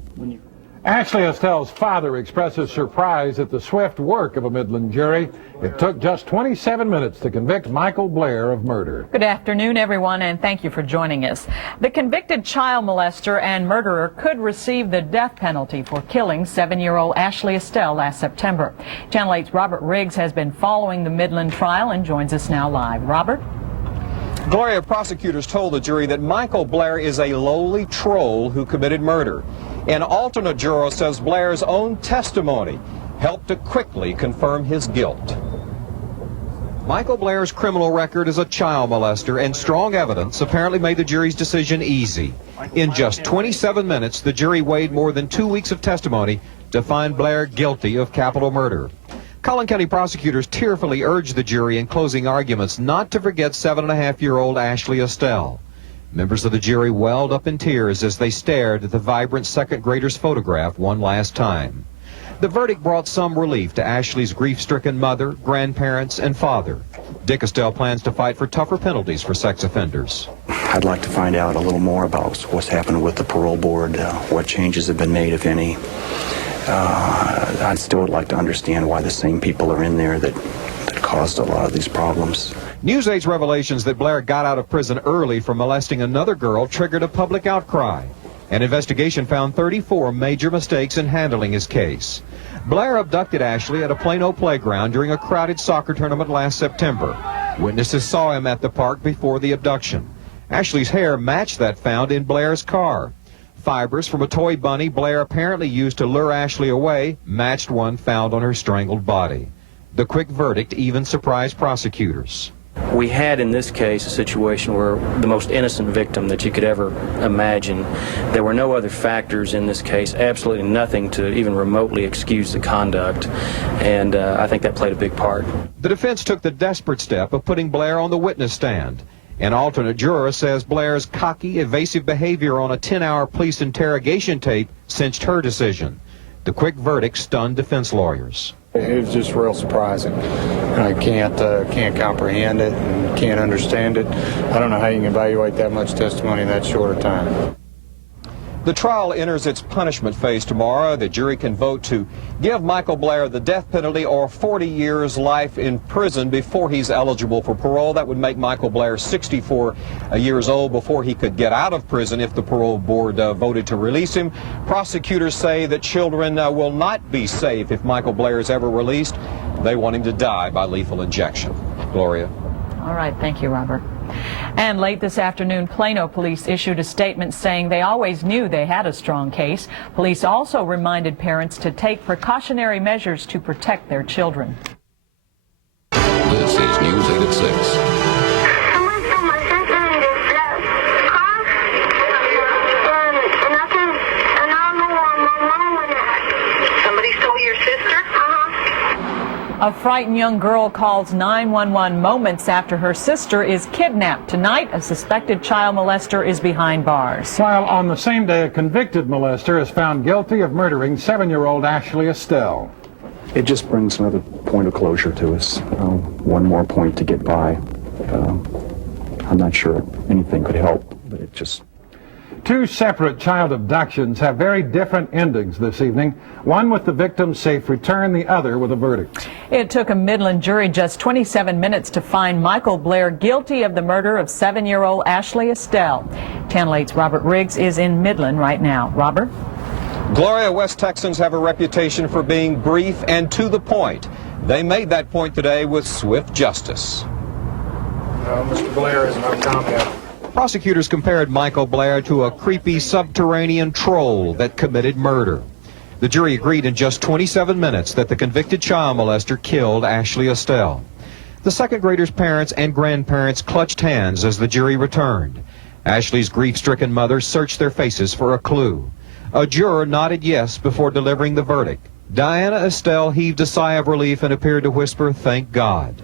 Ashley Estell's father expresses surprise at the swift work of a Midland jury. It took just 27 minutes to convict Michael Blair of murder. Good afternoon, everyone, and thank you for joining us. The convicted child molester and murderer could receive the death penalty for killing 7-year-old Ashley Estell last September. Channel 8's Robert Riggs has been following the Midland trial and joins us now live. Robert? Gloria, prosecutors told the jury that Michael Blair is a lowly troll who committed murder. An alternate juror says Blair's own testimony helped to quickly confirm his guilt. Michael Blair's criminal record as a child molester and strong evidence apparently made the jury's decision easy. In just 27 minutes, the jury weighed more than 2 weeks of testimony to find Blair guilty of capital murder. Collin County prosecutors tearfully urged the jury in closing arguments not to forget 7.5-year-old Ashley Estell. Members of the jury welled up in tears as they stared at the vibrant second grader's photograph one last time. The verdict brought some relief to Ashley's grief-stricken mother, grandparents, and father. Dick Estell plans to fight for tougher penalties for sex offenders. I'd like to find out a little more about what's happened with the parole board, what changes have been made, if any. I'd still like to understand why the same people are in there that caused a lot of these problems. News 8's revelations that Blair got out of prison early for molesting another girl triggered a public outcry. An investigation found 34 major mistakes in handling his case. Blair abducted Ashley at a Plano playground during a crowded soccer tournament last September. Witnesses saw him at the park before the abduction. Ashley's hair matched that found in Blair's car. Fibers from a toy bunny Blair apparently used to lure Ashley away matched one found on her strangled body. The quick verdict even surprised prosecutors. We had in this case a situation where the most innocent victim that you could ever imagine. There were no other factors in this case, absolutely nothing to even remotely excuse the conduct, and I think that played a big part. The defense took the desperate step of putting Blair on the witness stand. An alternate juror says Blair's cocky, evasive behavior on a 10-hour police interrogation tape cinched her decision. The quick verdict stunned defense lawyers. It was just real surprising. I can't comprehend it and can't understand it. I don't know how you can evaluate that much testimony in that short a time. The trial enters its punishment phase tomorrow. The jury can vote to give Michael Blair the death penalty or 40 years life in prison before he's eligible for parole. That would make Michael Blair 64 years old before he could get out of prison if the parole board voted to release him. Prosecutors say that children will not be safe if Michael Blair is ever released. They want him to die by lethal injection. Gloria. All right, thank you, Robert. And late this afternoon, Plano police issued a statement saying they always knew they had a strong case. Police also reminded parents to take precautionary measures to protect their children. This is News 8 at 6. A frightened young girl calls 911 moments after her sister is kidnapped. Tonight, a suspected child molester is behind bars. While on the same day, a convicted molester is found guilty of murdering 7-year-old Ashley Estell. It just brings another point of closure to us. One more point to get by. I'm not sure anything could help, but it just... Two separate child abductions have very different endings this evening. One with the victim's safe return, the other with a verdict. It took a Midland jury just 27 minutes to find Michael Blair guilty of the murder of 7-year-old Ashley Estell. Channel 8's Robert Riggs is in Midland right now. Robert? Gloria, West Texans have a reputation for being brief and to the point. They made that point today with swift justice. Mr. Blair is no comment. Prosecutors compared Michael Blair to a creepy subterranean troll that committed murder. The jury agreed in just 27 minutes that the convicted child molester killed Ashley Estell. The second grader's parents and grandparents clutched hands as the jury returned. Ashley's grief-stricken mother searched their faces for a clue. A juror nodded yes before delivering the verdict. Diana Estell heaved a sigh of relief and appeared to whisper, "Thank God."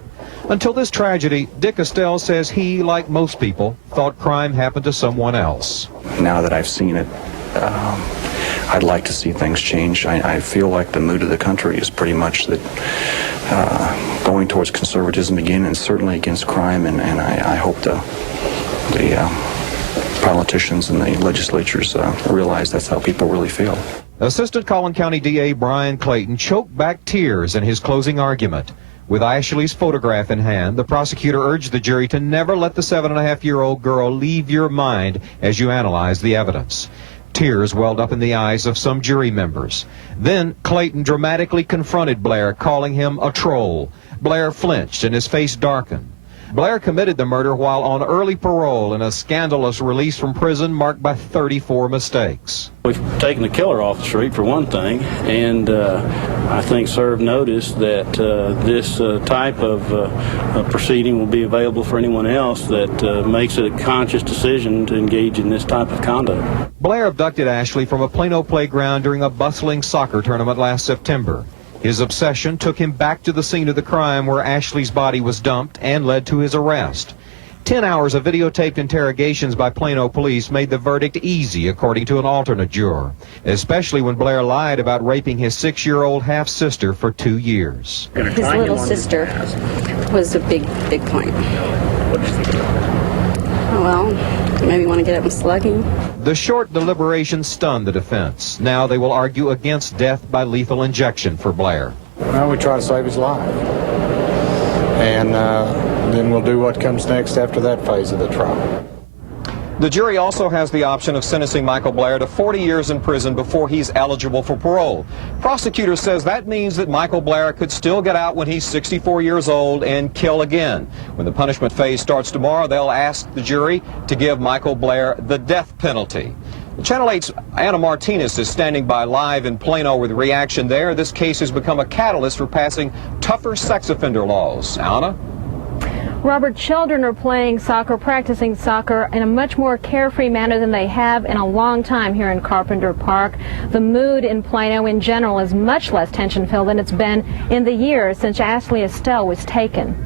Until this tragedy, Dick Estell says he, like most people, thought crime happened to someone else. Now that I've seen it, I'd like to see things change. I feel like the mood of the country is pretty much that going towards conservatism again, and certainly against crime, and I hope the politicians and the legislatures realize that's how people really feel. Assistant Collin County DA Brian Clayton choked back tears in his closing argument. With Ashley's photograph in hand, the prosecutor urged the jury to never let the 7.5-year-old girl leave your mind as you analyze the evidence. Tears welled up in the eyes of some jury members. Then Clayton dramatically confronted Blair, calling him a troll. Blair flinched and his face darkened. Blair committed the murder while on early parole in a scandalous release from prison marked by 34 mistakes. We've taken the killer off the street, for one thing, and I think served notice that this type of proceeding will be available for anyone else that makes a conscious decision to engage in this type of conduct. Blair abducted Ashley from a Plano playground during a bustling soccer tournament last September. His obsession took him back to the scene of the crime where Ashley's body was dumped and led to his arrest. 10 hours of videotaped interrogations by Plano police made the verdict easy, according to an alternate juror, especially when Blair lied about raping his 6-year-old half-sister for 2 years. His little sister was a big point. What did you think about that? Well, maybe want to get up and slug him. The short deliberation stunned the defense. Now they will argue against death by lethal injection for Blair. Well, we try to save his life. And then we'll do what comes next after that phase of the trial. The jury also has the option of sentencing Michael Blair to 40 years in prison before he's eligible for parole. Prosecutor says that means that Michael Blair could still get out when he's 64 years old and kill again. When the punishment phase starts tomorrow, they'll ask the jury to give Michael Blair the death penalty. Channel 8's Anna Martinez is standing by live in Plano with reaction there. This case has become a catalyst for passing tougher sex offender laws. Anna? Robert, children are playing soccer, practicing soccer in a much more carefree manner than they have in a long time here in Carpenter Park. The mood in Plano in general is much less tension-filled than it's been in the years since Ashley Estell was taken.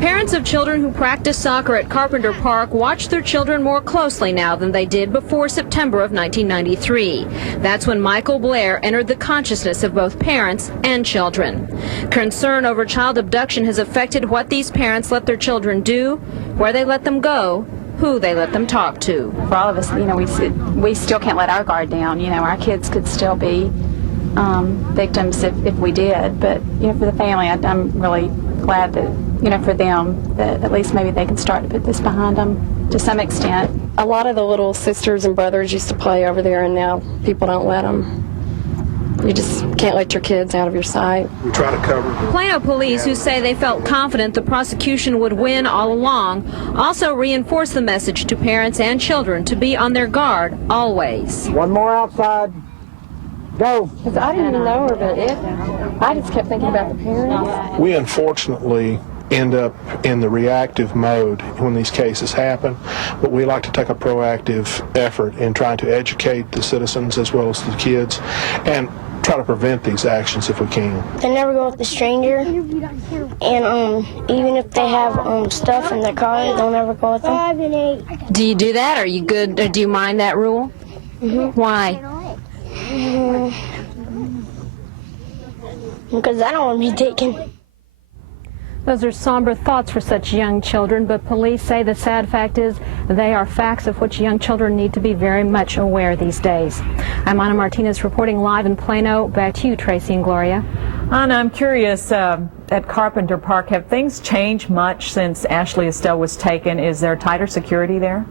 Parents of children who practice soccer at Carpenter Park watch their children more closely now than they did before September of 1993. That's when Michael Blair entered the consciousness of both parents and children. Concern over child abduction has affected what these parents let their children do, where they let them go, who they let them talk to. For all of us, you know, we still can't let our guard down. You know, our kids could still be victims if we did. But, you know, for the family, I'm really glad that, you know, for them, that at least maybe they can start to put this behind them to some extent. A lot of the little sisters and brothers used to play over there, and now people don't let them. You just can't let your kids out of your sight. We try to cover. Plano police, who say they felt confident the prosecution would win all along, also reinforce the message to parents and children to be on their guard always. One more outside. Go. Because I didn't even know her, but I just kept thinking about the parents. We unfortunately end up in the reactive mode when these cases happen, but we like to take a proactive effort in trying to educate the citizens as well as the kids and try to prevent these actions if we can. They never go with the stranger, and even if they have stuff in their car, they'll never go with them. Do you do that? Are you good? Or do you mind that rule? Mm-hmm. Why? Because I don't want to be taken. Those are somber thoughts for such young children, but police say the sad fact is they are facts of which young children need to be very much aware these days. I'm Anna Martinez reporting live in Plano. Back to you, Tracy and Gloria. Anna, I'm curious, at Carpenter Park, have things changed much since Ashley Estell was taken? Is there tighter security there?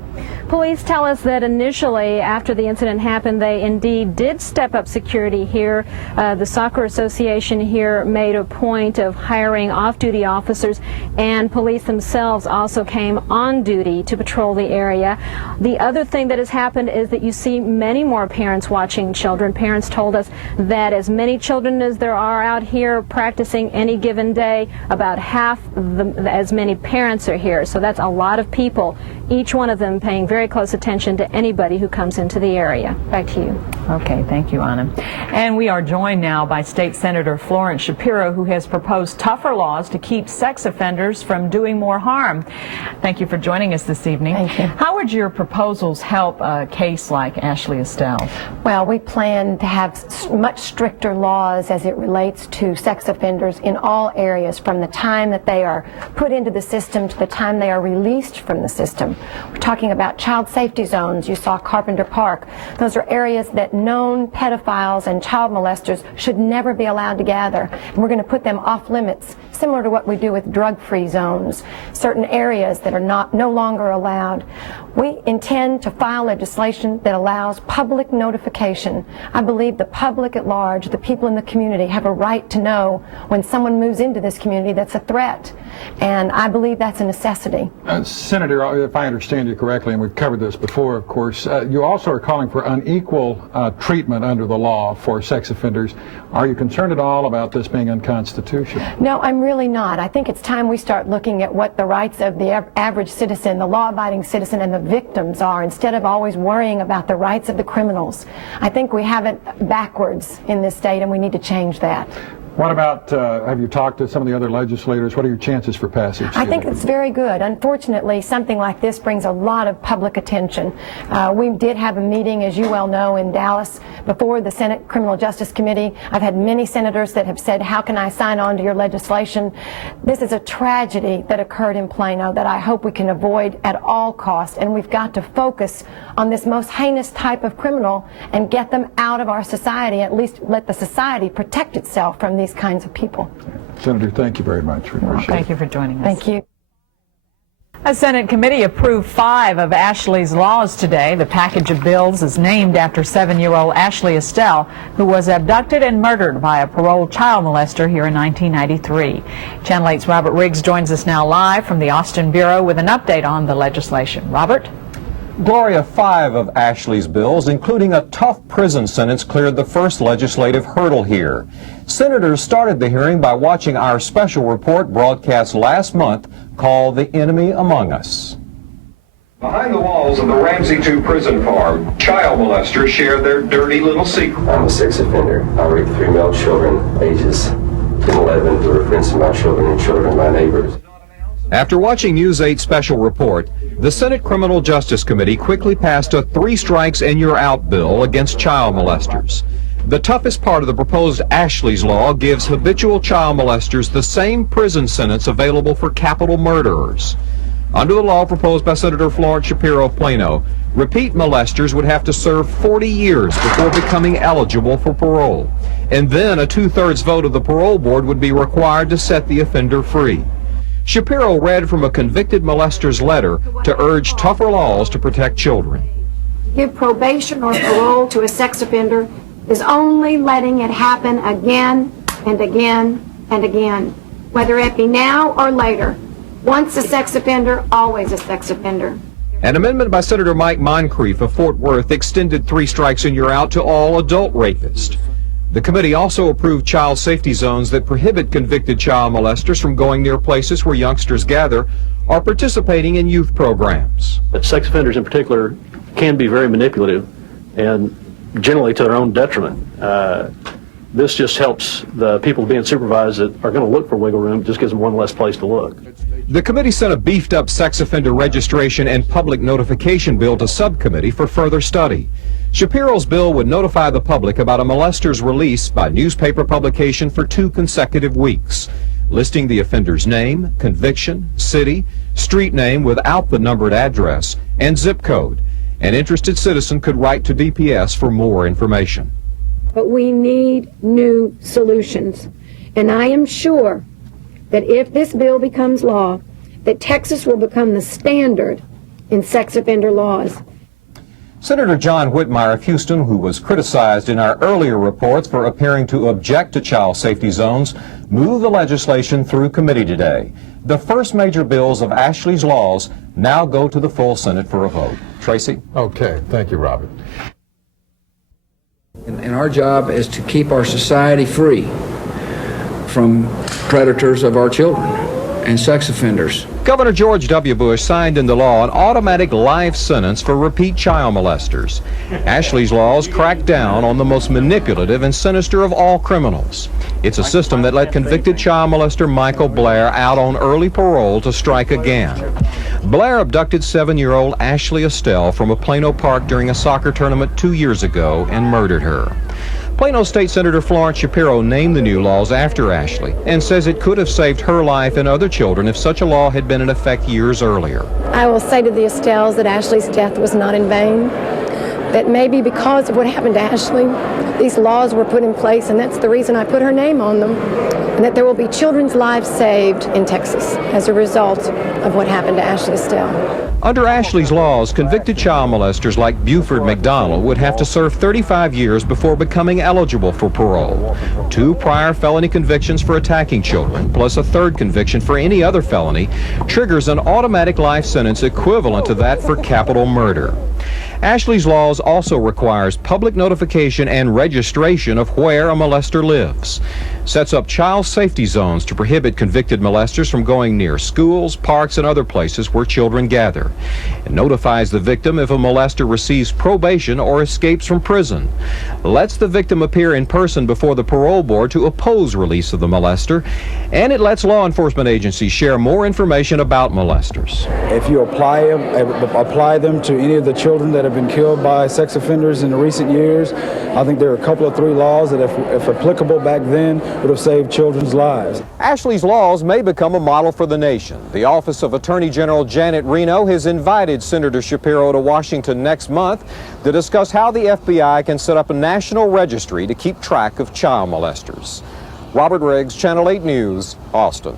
Police tell us that initially, after the incident happened, they indeed did step up security here. The Soccer Association here made a point of hiring off-duty officers, and police themselves also came on duty to patrol the area. The other thing that has happened is that you see many more parents watching children. Parents told us that as many children as there are out here practicing any given day, about half as many parents are here. So that's a lot of people, each one of them paying very close attention to anybody who comes into the area. Back to you. Okay, thank you, Anna. And we are joined now by State Senator Florence Shapiro, who has proposed tougher laws to keep sex offenders from doing more harm. Thank you for joining us this evening. Thank you. How would your proposals help a case like Ashley Estell? Well, we plan to have much stricter laws as it relates to sex offenders in all areas, from the time that they are put into the system to the time they are released from the system. We're talking about child safety zones. You saw Carpenter Park. Those are areas that known pedophiles and child molesters should never be allowed to gather. And we're going to put them off limits, similar to what we do with drug-free zones, certain areas that are no longer allowed. We intend to file legislation that allows public notification. I believe the public at large, the people in the community, have a right to know when someone moves into this community that's a threat. And I believe that's a necessity. Senator, if I understand you correctly, and we've covered this before, of course, you also are calling for unequal treatment under the law for sex offenders. Are you concerned at all about this being unconstitutional? No, I'm really not. I think it's time we start looking at what the rights of the average citizen, the law-abiding citizen, and the victims are, instead of always worrying about the rights of the criminals. I think we have it backwards in this state, and we need to change that. What about, have you talked to some of the other legislators? What are your chances for passage? I think it's very good. Unfortunately, something like this brings a lot of public attention. We did have a meeting, as you well know, in Dallas before the Senate Criminal Justice Committee. I've had many senators that have said, how can I sign on to your legislation? This is a tragedy that occurred in Plano that I hope we can avoid at all costs, and we've got to focus on this most heinous type of criminal and get them out of our society, at least let the society protect itself from these kinds of people. Senator, thank you very much. We appreciate it. Thank you for joining us. Thank you. A Senate committee approved 5 of Ashley's laws today. The package of bills is named after 7-year-old Ashley Estell, who was abducted and murdered by a paroled child molester here in 1993. Channel 8's Robert Riggs joins us now live from the Austin Bureau with an update on the legislation. Robert? Gloria, 5 of Ashley's bills, including a tough prison sentence, cleared the first legislative hurdle here. Senators started the hearing by watching our special report broadcast last month called The Enemy Among Us. Behind the walls of the Ramsey 2 prison farm, child molesters share their dirty little secret. I'm a sex offender. I raped 3 male children, ages 10 and 11, who were friends of my children and children of my neighbors. After watching News 8's special report, the Senate Criminal Justice Committee quickly passed a 3 strikes and you're out bill against child molesters. The toughest part of the proposed Ashley's law gives habitual child molesters the same prison sentence available for capital murderers. Under the law proposed by Senator Florence Shapiro of Plano, repeat molesters would have to serve 40 years before becoming eligible for parole, and then a 2/3 vote of the parole board would be required to set the offender free. Shapiro read from a convicted molester's letter to urge tougher laws to protect children. Give probation or parole to a sex offender is only letting it happen again and again and again, whether it be now or later. Once a sex offender, always a sex offender. An amendment by Senator Mike Moncrief of Fort Worth extended 3 strikes and you're out to all adult rapists. The committee also approved child safety zones that prohibit convicted child molesters from going near places where youngsters gather or participating in youth programs. But sex offenders in particular can be very manipulative and generally to their own detriment. This just helps the people being supervised that are going to look for wiggle room. It just gives them one less place to look. The committee sent a beefed-up sex offender registration and public notification bill to subcommittee for further study. Shapiro's bill would notify the public about a molester's release by newspaper publication for 2 consecutive weeks, listing the offender's name, conviction, city, street name without the numbered address, and zip code. An interested citizen could write to DPS for more information. But we need new solutions. And I am sure that if this bill becomes law, that Texas will become the standard in sex offender laws. Senator John Whitmire of Houston, who was criticized in our earlier reports for appearing to object to child safety zones, moved the legislation through committee today. The first major bills of Ashley's laws now go to the full Senate for a vote. Tracy? Okay, thank you, Robert. And our job is to keep our society free from predators of our children and sex offenders. Governor George W. Bush signed into law an automatic life sentence for repeat child molesters. Ashley's laws crack down on the most manipulative and sinister of all criminals. It's a system that let convicted child molester Michael Blair out on early parole to strike again. Blair abducted 7-year-old Ashley Estell from a Plano park during a soccer tournament 2 years ago and murdered her. Plano State Senator Florence Shapiro named the new laws after Ashley and says it could have saved her life and other children if such a law had been in effect years earlier. I will say to the Estells that Ashley's death was not in vain, that maybe because of what happened to Ashley, these laws were put in place, and that's the reason I put her name on them, and that there will be children's lives saved in Texas as a result of what happened to Ashley Estell. Under Ashley's laws, convicted child molesters like Buford McDonald would have to serve 35 years before becoming eligible for parole. 2 prior felony convictions for attacking children, plus a 3rd conviction for any other felony, triggers an automatic life sentence equivalent to that for capital murder. Ashley's laws also requires public notification and registration of where a molester lives. sets up child safety zones to prohibit convicted molesters from going near schools, parks, and other places where children gather. It notifies the victim if a molester receives probation or escapes from prison. Lets the victim appear in person before the parole board to oppose release of the molester, and it lets law enforcement agencies share more information about molesters. If you apply them to any of the children that have been killed by sex offenders in the recent years, I think there are a couple of 3 laws that, if applicable back then, would have saved children's lives. Ashley's laws may become a model for the nation. The Office of Attorney General Janet Reno has invited Senator Shapiro to Washington next month to discuss how the FBI can set up a national registry to keep track of child molesters. Robert Riggs, Channel 8 News, Austin.